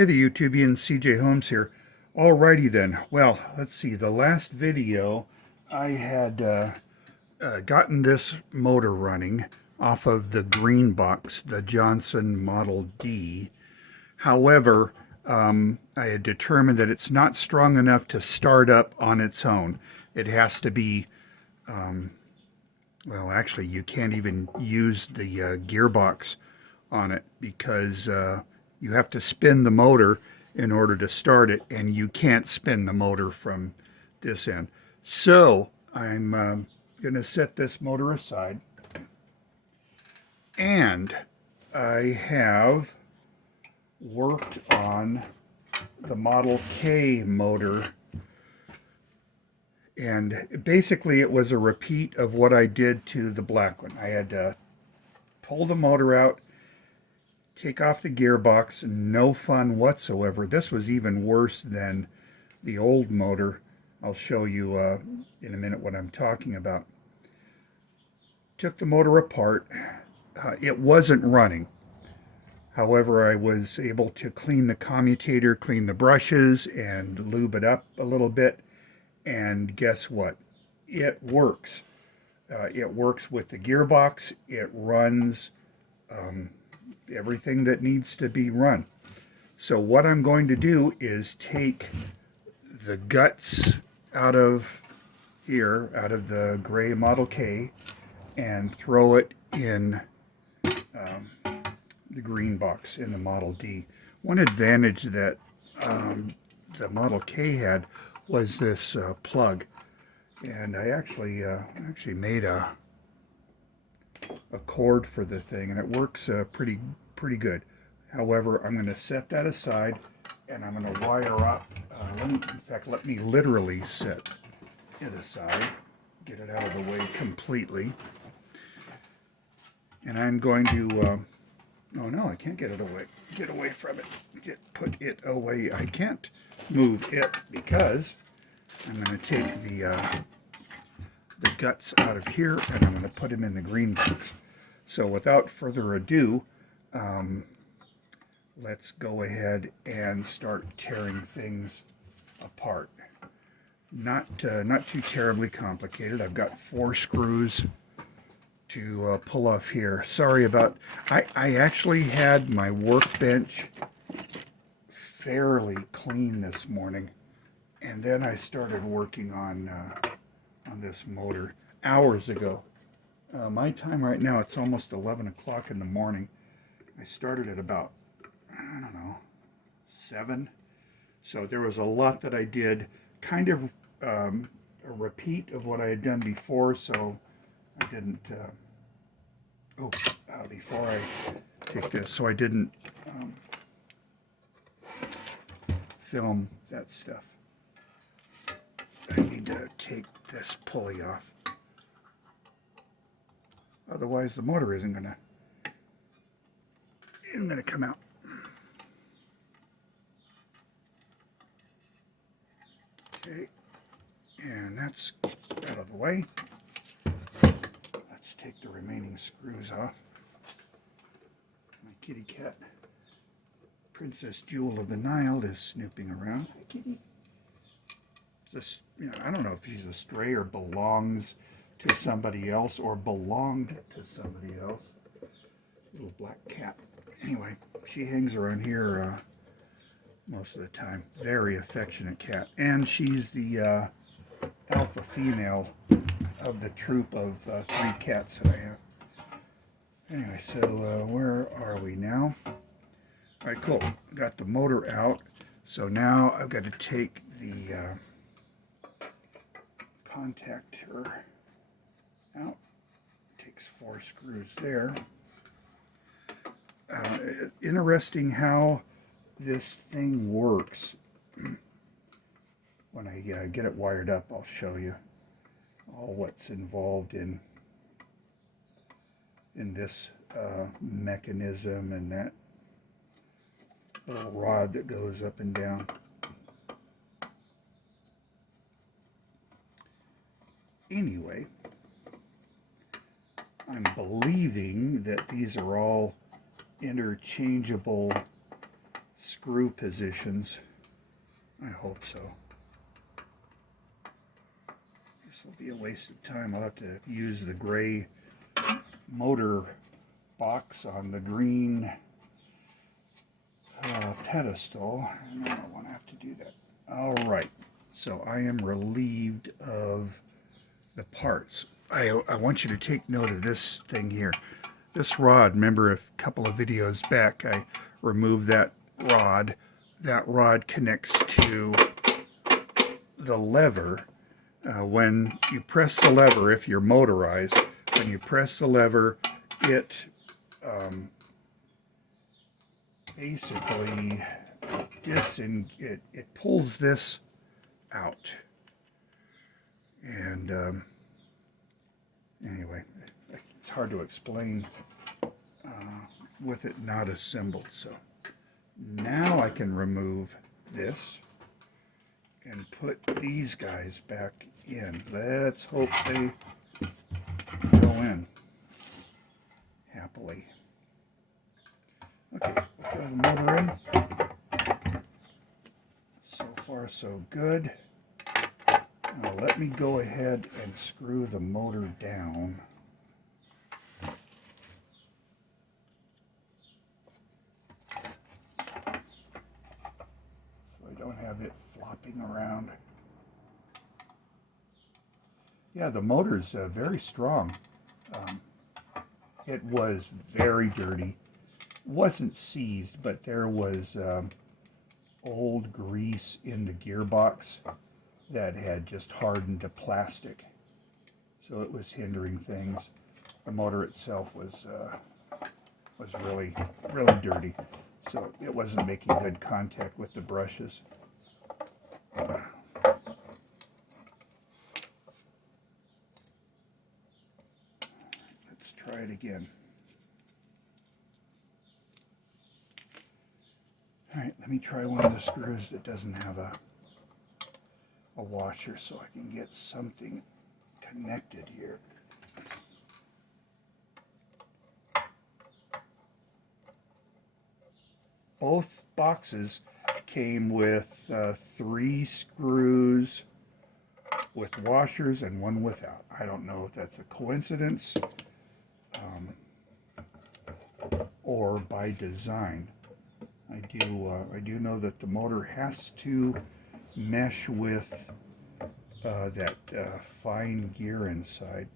Hey the YouTubian, CJ Holmes here. Alrighty then. Well, let's see. The last video I had gotten this motor running off of the green box, the Johnson Model D. However, I had determined that it's not strong enough to start up on its own. It has to be, well, actually, you can't even use the gearbox on it because you have to spin the motor in order to start it, and you can't spin the motor from this end. So I'm going to set this motor aside, and I have worked on the Model K motor, and basically it was a repeat of what I did to the black one. I had to pull the motor out, take off the gearbox, no fun whatsoever. This was even worse than the old motor. I'll show you in a minute what I'm talking about. Took the motor apart. It wasn't running. However, I was able to clean the commutator, clean the brushes, and lube it up a little bit. And guess what? It works. It works with the gearbox. It runs everything that needs to be run. So what I'm going to do is take the guts out of here, out of the gray Model K, and throw it in the green box in the Model D. One advantage that the Model K had was this plug, and I actually made a cord for the thing, and it works pretty good. However, I'm going to set that aside, and I'm going to wire up. Let me literally set it aside, get it out of the way completely, and I'm going to. Oh no, I can't get it away. Get away from it. Put it away. I can't move it because I'm going to take the guts out of here, and I'm going to put them in the green box. So without further ado, let's go ahead and start tearing things apart. Not too terribly complicated. I've got 4 screws to pull off here. Sorry about, I actually had my workbench fairly clean this morning, and then I started working on this motor hours ago. My time right now, it's almost 11 o'clock in the morning. I started at about, I don't know, 7. So there was a lot that I did, kind of a repeat of what I had done before, so I didn't, before I take this, so I didn't film that stuff. I need to take this pulley off. Otherwise the motor isn't gonna come out. Okay, and that's out of the way. Let's take the remaining screws off. My kitty cat, Princess Jewel of the Nile, is snooping around. Hi, kitty. This, I don't know if she's a stray or belongs to somebody else or belonged to somebody else. Little black cat. Anyway, she hangs around here most of the time. Very affectionate cat. And she's the alpha female of the troop of 3 cats that I have. Anyway, so where are we now? All right, cool. Got the motor out. So now I've got to take the contactor out. Takes 4 screws there. Interesting how this thing works. When I get it wired up, I'll show you all what's involved in this mechanism and that little rod that goes up and down. Anyway, I'm believing that these are all interchangeable screw positions. I hope so. This will be a waste of time. I'll have to use the gray motor box on the green pedestal, and I don't want to have to do that. All right, so I am relieved of the parts. I want you to take note of this thing here. This rod, remember a couple of videos back, I removed that rod. That rod connects to the lever. When you press the lever, if you're motorized, when you press the lever, it basically it pulls this out. And anyway, it's hard to explain with it not assembled. So now I can remove this and put these guys back in. Let's hope they go in happily. Okay, we'll throw the motor in. So far so good. Now let me go ahead and screw the motor down. So I don't have it flopping around. Yeah, the motor's very strong. It was very dirty. Wasn't seized, but there was old grease in the gearbox that had just hardened to plastic, so it was hindering things. The motor itself was really dirty, so it wasn't making good contact with the brushes. Let's try it again. All right, let me try one of the screws that doesn't have a washer so I can get something connected here. Both boxes came with 3 screws with washers and 1 without. I don't know if that's a coincidence or by design. I do know that the motor has to mesh with that fine gear inside,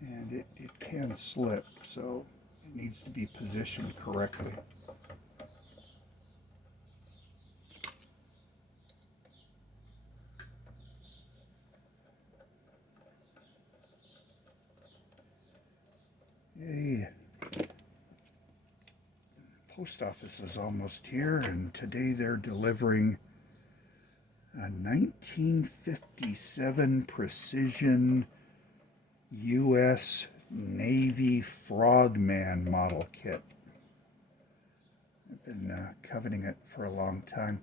and it can slip, so it needs to be positioned correctly. Yay. Post office is almost here, and today they're delivering a 1957 Precision U.S. Navy Frogman model kit. I've been coveting it for a long time.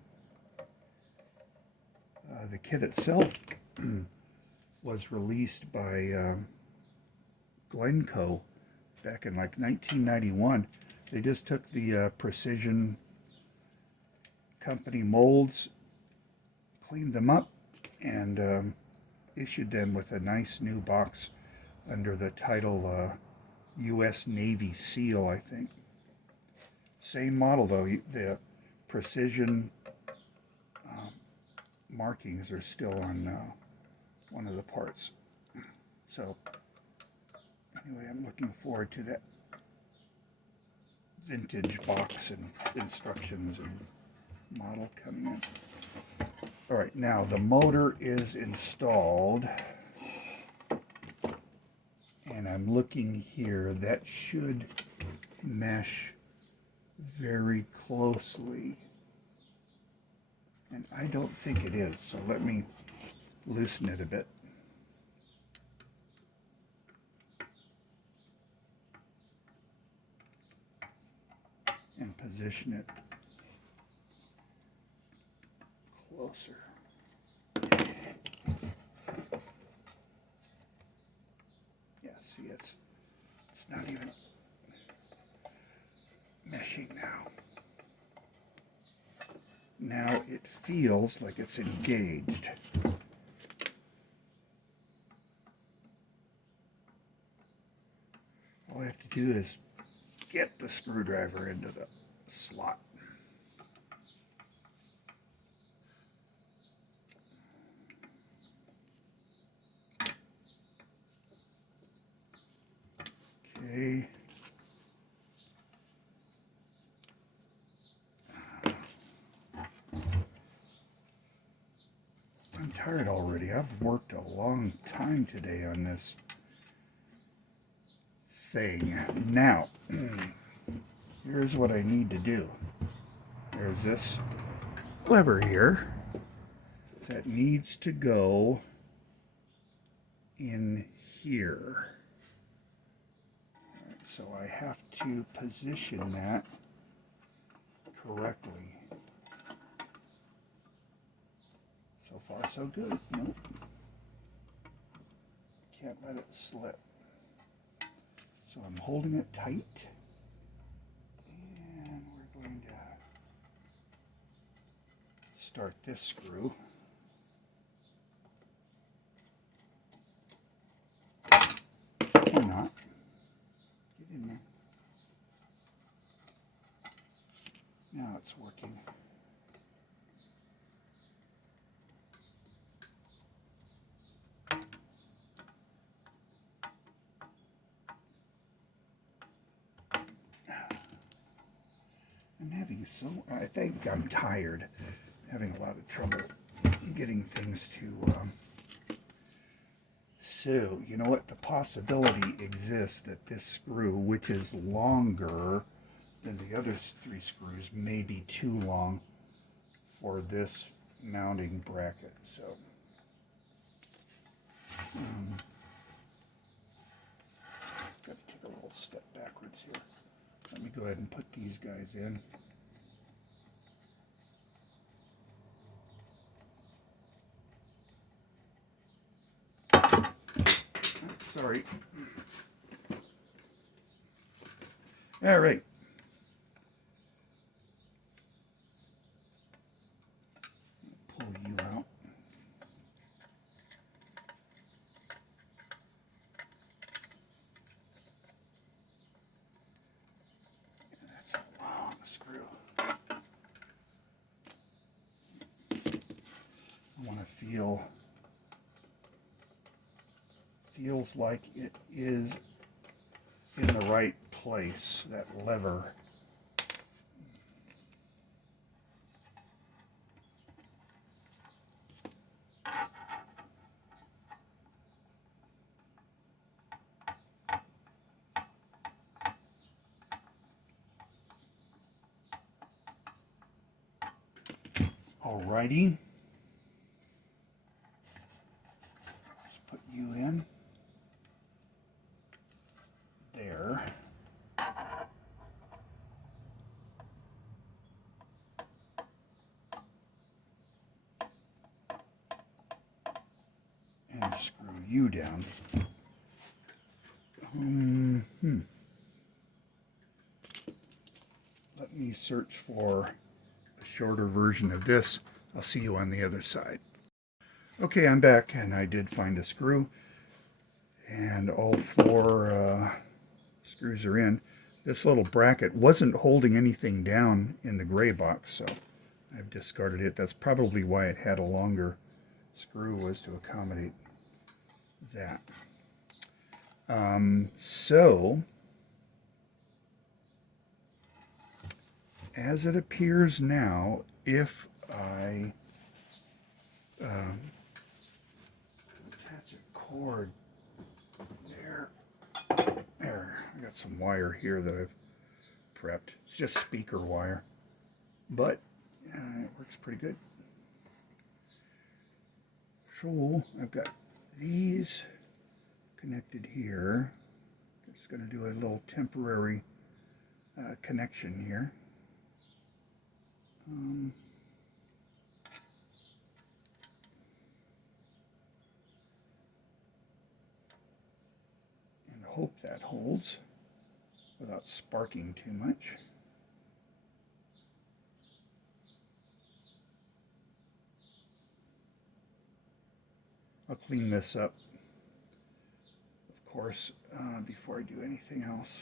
The kit itself was released by Glencoe back in like 1991. They just took the Precision company molds, cleaned them up, and issued them with a nice new box under the title U.S. Navy Seal, I think. Same model though, the Precision markings are still on one of the parts. So anyway, I'm looking forward to that vintage box and instructions and model coming in. All right, now the motor is installed, and I'm looking here. That should mesh very closely, and I don't think it is, so let me loosen it a bit. And position it closer. Yeah, see, it's not even, finishing now. Now it feels like it's engaged. All I have to do is get the screwdriver into the slot. Okay. I'm tired already. I've worked a long time today on this thing. Now, here's what I need to do. There's this lever here that needs to go in here. So I have to position that correctly. So far, so good. Nope. Can't let it slip. So I'm holding it tight. And we're going to start this screw. Or not. Get in there. Now it's working. I think I'm tired. Having a lot of trouble getting things to so, you know what? The possibility exists that this screw, which is longer than the other 3 screws, may be too long for this mounting bracket. So, got to take a little step backwards here. Let me go ahead and put these guys in. Sorry. All right. Pull you out. That's a long screw. I want to feels like it is in the right place, that lever. Alrighty. Let's put you in. There. And screw you down. Let me search for a shorter version of this. I'll see you on the other side. Okay, I'm back, and I did find a screw, and all 4 screws are in. This little bracket wasn't holding anything down in the gray box, so I've discarded it. That's probably why it had a longer screw, was to accommodate that. So, as it appears now, if I attach a cord there, I got some wire here that I've prepped. It's just speaker wire, but it works pretty good. So I've got these connected here. Just going to do a little temporary connection here. And hope that holds without sparking too much. I'll clean this up, of course, before I do anything else.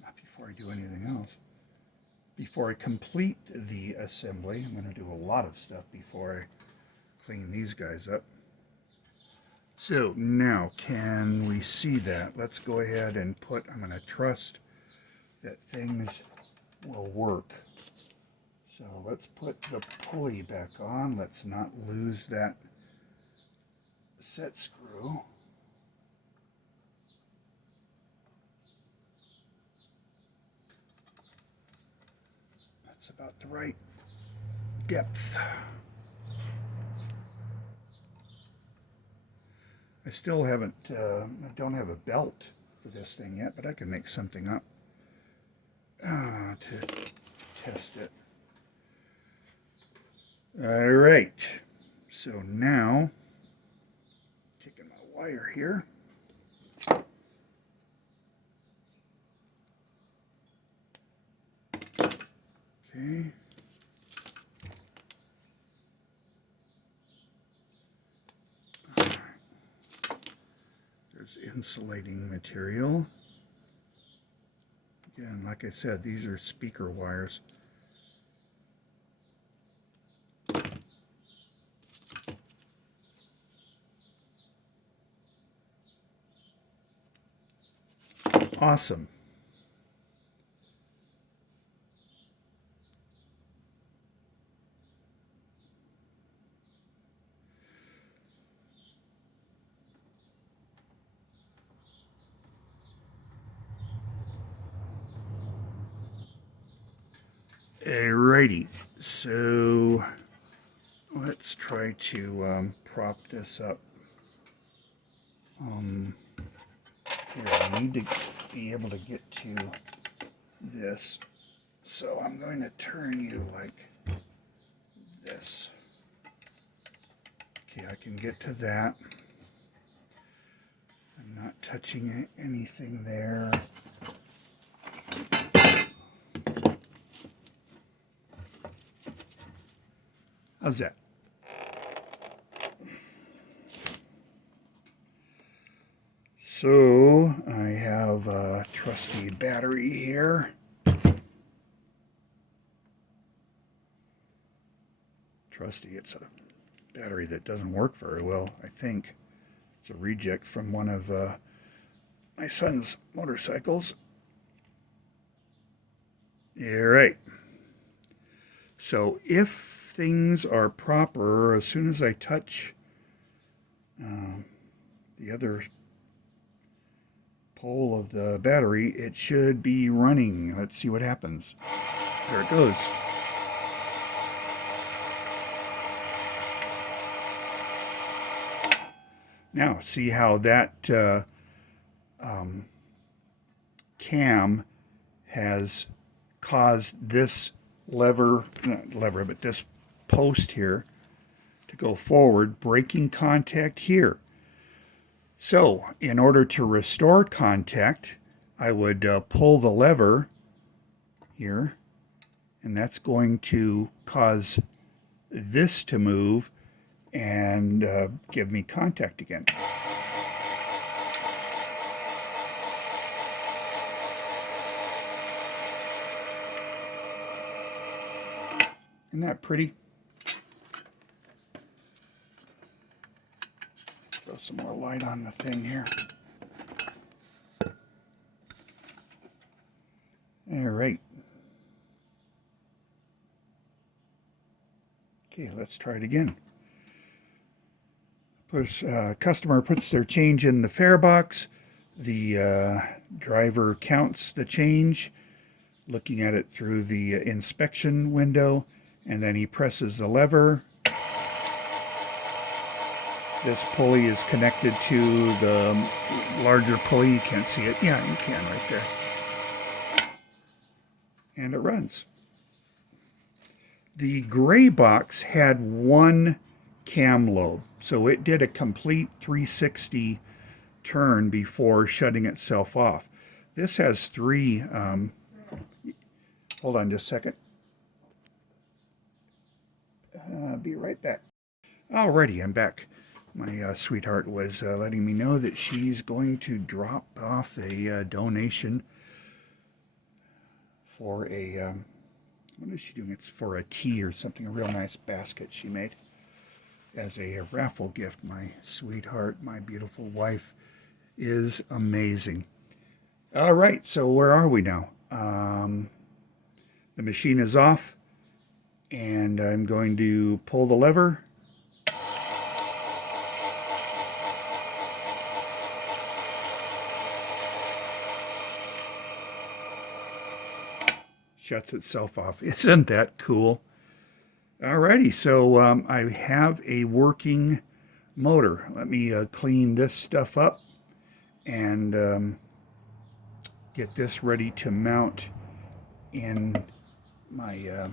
Not before I do anything else. Before I complete the assembly, I'm going to do a lot of stuff before I clean these guys up. So now, can we see that? Let's go ahead and I'm going to trust that things will work. So let's put the pulley back on. Let's not lose that set screw. That's about the right depth. I still haven't, I don't have a belt for this thing yet, but I can make something up to test it. All right, so now, taking my wire here. Okay. There's insulating material. Again, like I said, these are speaker wires. Awesome. Alrighty, so let's try to prop this up. Here, I need to be able to get to this, so I'm going to turn you like this. Okay, I can get to that. I'm not touching anything there. How's that? So I have a trusty battery here. Trusty, it's a battery that doesn't work very well, I think. It's a reject from one of my son's motorcycles. Yeah, right. So if things are proper, as soon as I touch the other pole of the battery, it should be running. Let's see what happens. There it goes. Now, see how that cam has caused this not lever, but this post here to go forward, breaking contact here. So, in order to restore contact, I would pull the lever here, and that's going to cause this to move and give me contact again. Isn't that pretty? Throw some more light on the thing here. All right. Okay, let's try it again. Customer puts their change in the fare box. The driver counts the change, looking at it through the inspection window, and then he presses the lever. This pulley is connected to the larger pulley. You can't see it. Yeah, you can right there. And it runs. The gray box had one cam lobe, so it did a complete 360 turn before shutting itself off. This has three. Hold on just a second. Be right back. Alrighty, I'm back. My sweetheart was letting me know that she's going to drop off a donation for a, what is she doing? It's for a tea or something, a real nice basket she made as a raffle gift. My sweetheart, my beautiful wife, is amazing. All right, so where are we now? The machine is off, and I'm going to pull the lever. Shuts itself off. Isn't that cool? Alrighty, so I have a working motor. Let me clean this stuff up and get this ready to mount in my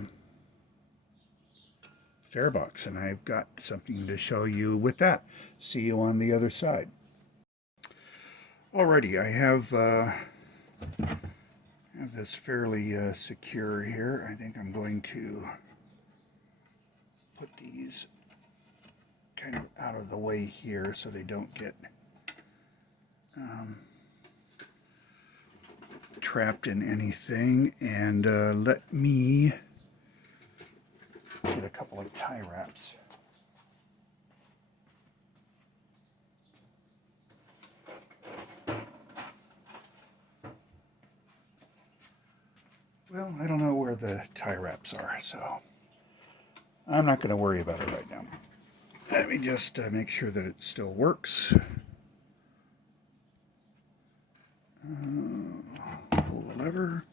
farebox, and I've got something to show you with that. See you on the other side. Alrighty, I have this fairly secure here. I think I'm going to put these kind of out of the way here so they don't get trapped in anything, and let me get a couple of tie wraps. Well, I don't know where the tie wraps are, so I'm not going to worry about it right now. Let me just make sure that it still works. Pull the lever.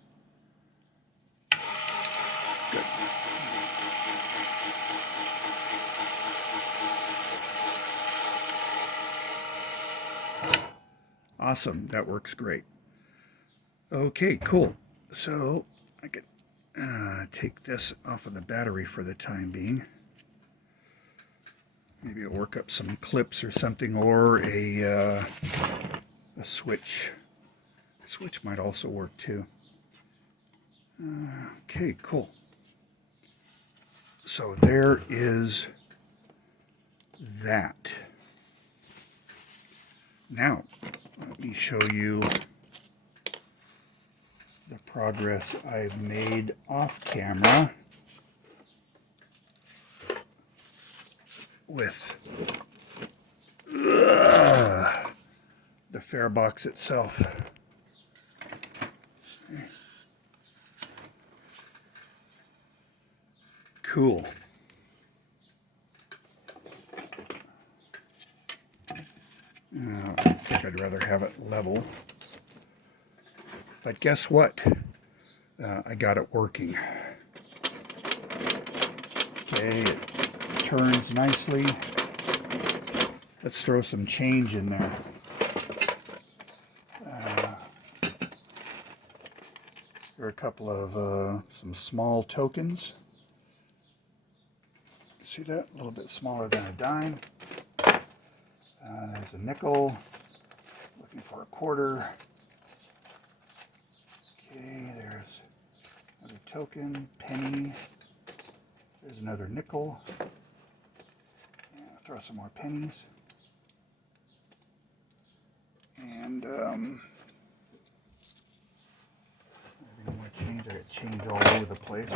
Good. Awesome, that works great. Okay, cool. So I could take this off of the battery for the time being. Maybe I'll work up some clips or something, or a switch. A switch might also work too. Okay, cool. So there is that. Now, let me show you the progress I've made off camera with the farebox itself. Okay. Cool. I think I'd rather have it level. But guess what? I got it working. Okay, it turns nicely. Let's throw some change in there. Here are a couple of some small tokens. See that? A little bit smaller than a dime. There's a nickel. Looking for a quarter. Okay, there's another token, penny. There's another nickel. Yeah, throw some more pennies. And anything more change? I got change all over the place.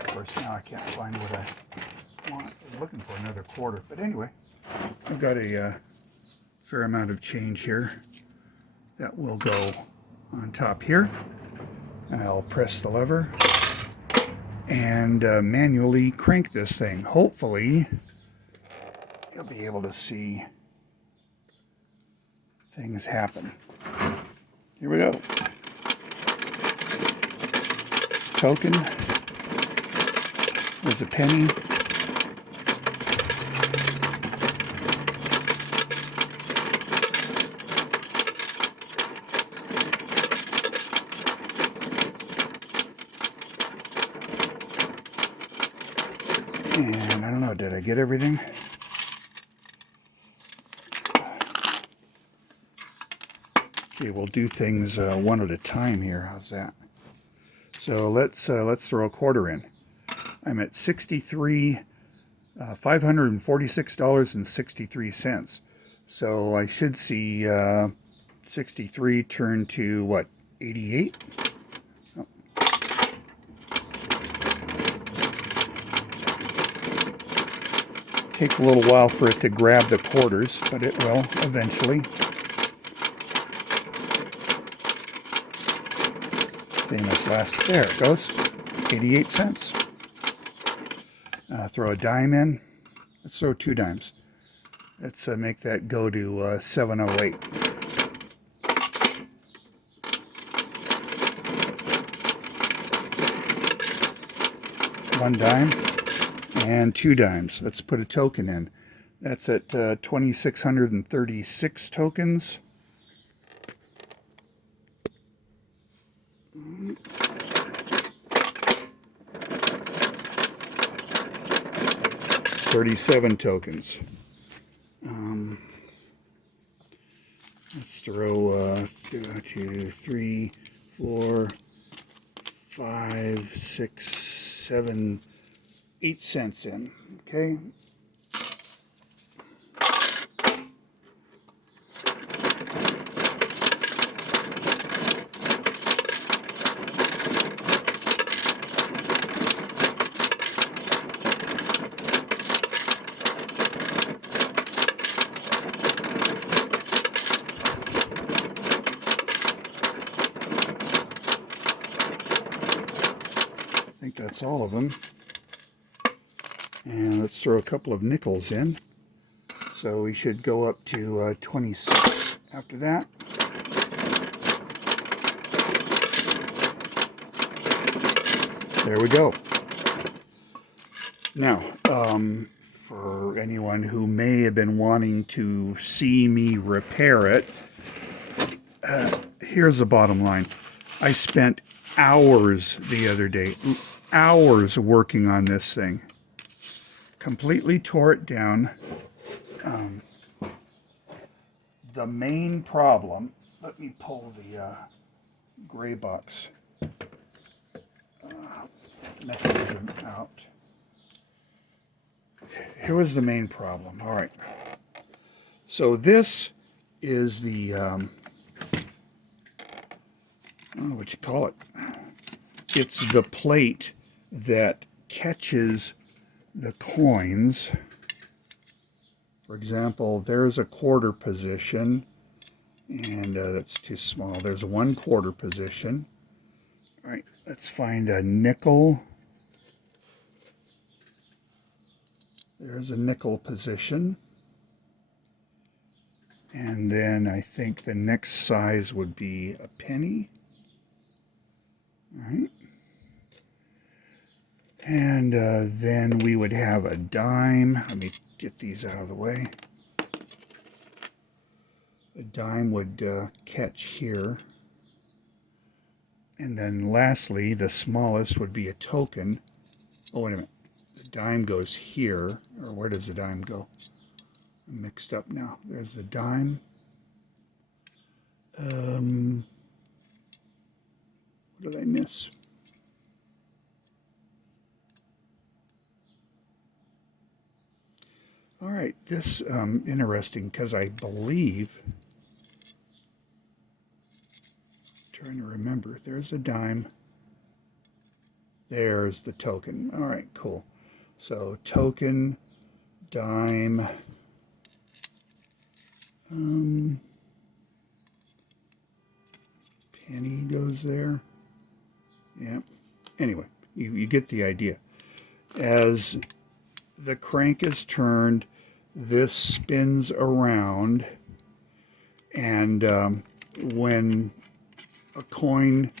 Of course, now I can't find what I want. I'm looking for another quarter. But anyway, I've got a fair amount of change here that will go on top here. I'll press the lever and manually crank this thing. Hopefully, you'll be able to see things happen. Here we go. Token. There's a penny. And I don't know, did I get everything? Okay, we'll do things one at a time here. How's that? So let's throw a quarter in. I'm at 63 $546.63. So I should see 63 turn to what, 88? Oh. Takes a little while for it to grab the quarters, but it will eventually. Famous last, there it goes, 88 cents. Throw a dime in. Let's throw 2 dimes. Let's make that go to 708. One dime and 2 dimes. Let's put a token in. That's at 2,636 tokens. $37 tokens. Let's throw 2, 3, 4, 5, 6, 7, 8 cents in. Okay. I think that's all of them. And let's throw a couple of nickels in. So we should go up to 26 after that. There we go. Now, for anyone who may have been wanting to see me repair it, here's the bottom line. I spent hours the other day, hours working on this thing. Completely tore it down. The main problem, let me pull the gray box mechanism out. Here was the main problem. All right. So this is the, I don't know what you call it. It's the plate that catches the coins. For example, there's a quarter position, and that's too small. There's a 1/4 position. All right, let's find a nickel. There's a nickel position. And then I think the next size would be a penny. All right. And then we would have a dime. Let me get these out of the way. A dime would catch here. And then lastly, the smallest would be a token. Oh, wait a minute. The dime goes here. Or where does the dime go? I'm mixed up now. There's the dime. What did I miss? All right, this interesting because I believe, trying to remember, there's a dime, there's the token. All right, cool. So token, dime, penny goes there. Yeah. Anyway, you get the idea. As the crank is turned, this spins around, and when a coin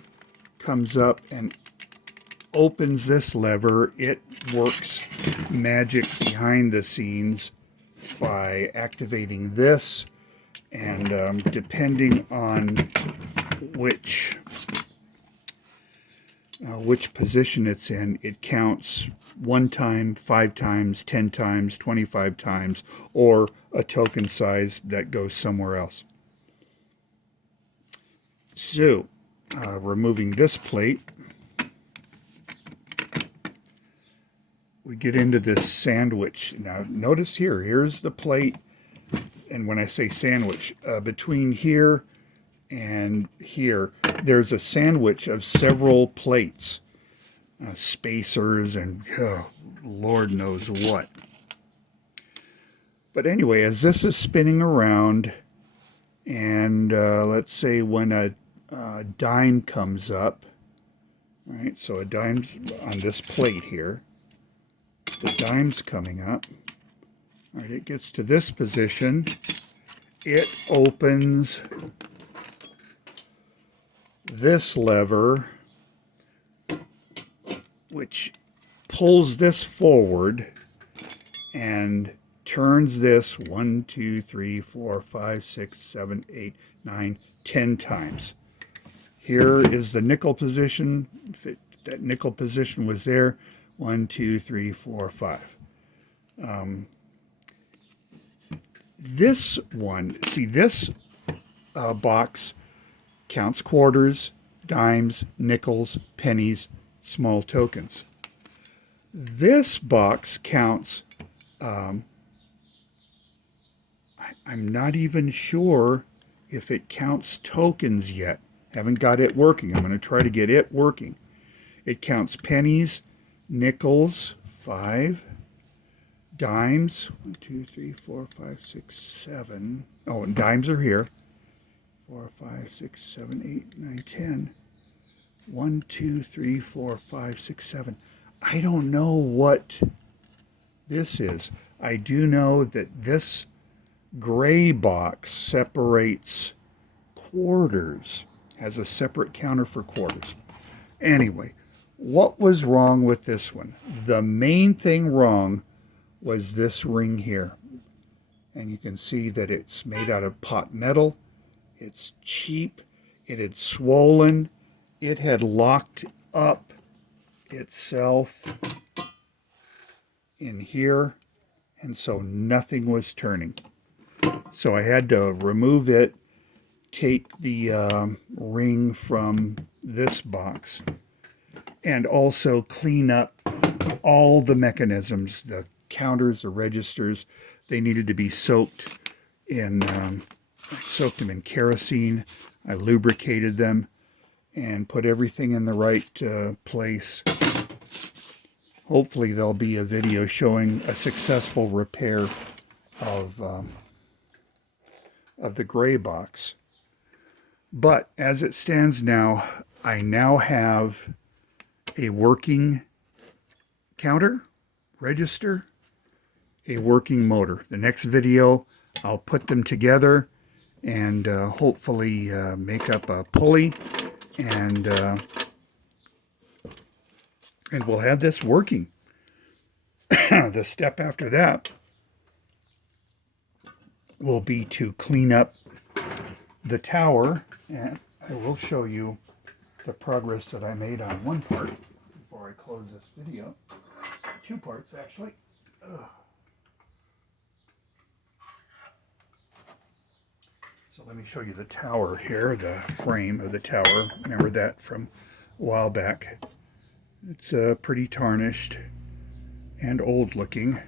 comes up and opens this lever, it works magic behind the scenes by activating this, and depending on which position it's in, it counts 1 time, 5 times, 10 times, 25 times, or a token size that goes somewhere else. So, removing this plate, we get into this sandwich. Now notice here's the plate, and when I say sandwich, between here and here, there's a sandwich of several plates, spacers, and Lord knows what. But anyway, as this is spinning around, and let's say when a dime comes up, right? So a dime's on this plate here. The dime's coming up. All right, it gets to this position. It opens this lever, which pulls this forward and turns this 1, 2, 3, 4, 5, 6, 7, 8, 9, 10 times. Here is the nickel position. If that nickel position was there, 1, 2, 3, 4, 5. This one, see, this box counts quarters, dimes, nickels, pennies, small tokens. This box counts, I'm not even sure if it counts tokens yet. Haven't got it working. I'm going to try to get it working. It counts pennies, nickels, 5, dimes, 1, 2, 3, 4, 5, 6, 7. Oh, and dimes are here. 4, 5, 6, 7, 8, 9, 10. 1, 2, 3, 4, 5, 6, 7. I don't know what this is. I do know that this gray box separates quarters, has a separate counter for quarters. Anyway, what was wrong with this one? The main thing wrong was this ring here. And you can see that it's made out of pot metal. It's cheap. It had swollen. It had locked up itself in here, and so nothing was turning. So I had to remove it, take the ring from this box, and also clean up all the mechanisms, the counters, the registers. They needed to be soaked in, I soaked them in kerosene. I lubricated them and put everything in the right place. Hopefully there'll be a video showing a successful repair of the gray box. But as it stands now, I now have a working counter, register, a working motor. The next video, I'll put them together and hopefully make up a pulley, and we'll have this working. The step after that will be to clean up the tower, and I will show you the progress that I made on one part before I close this video. 2 parts, actually. Ugh. So let me show you the tower here, the frame of the tower. Remember that from a while back. It's pretty tarnished and old looking.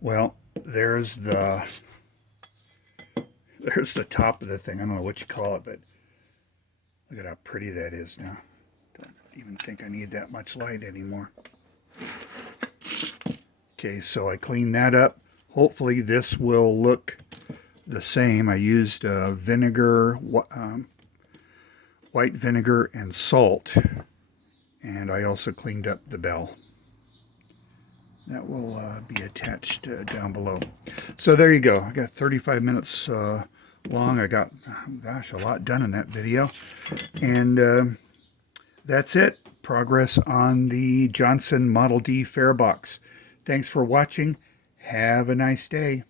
Well, there's the top of the thing. I don't know what you call it, but look at how pretty that is now. Don't even think I need that much light anymore. Okay, so I cleaned that up. Hopefully this will look the same. I used vinegar, white vinegar and salt, and I also cleaned up the bell. That will be attached down below. So there you go. I got 35 minutes long. I got, gosh, a lot done in that video. And that's it. Progress on the Johnson Model D Farebox. Thanks for watching. Have a nice day.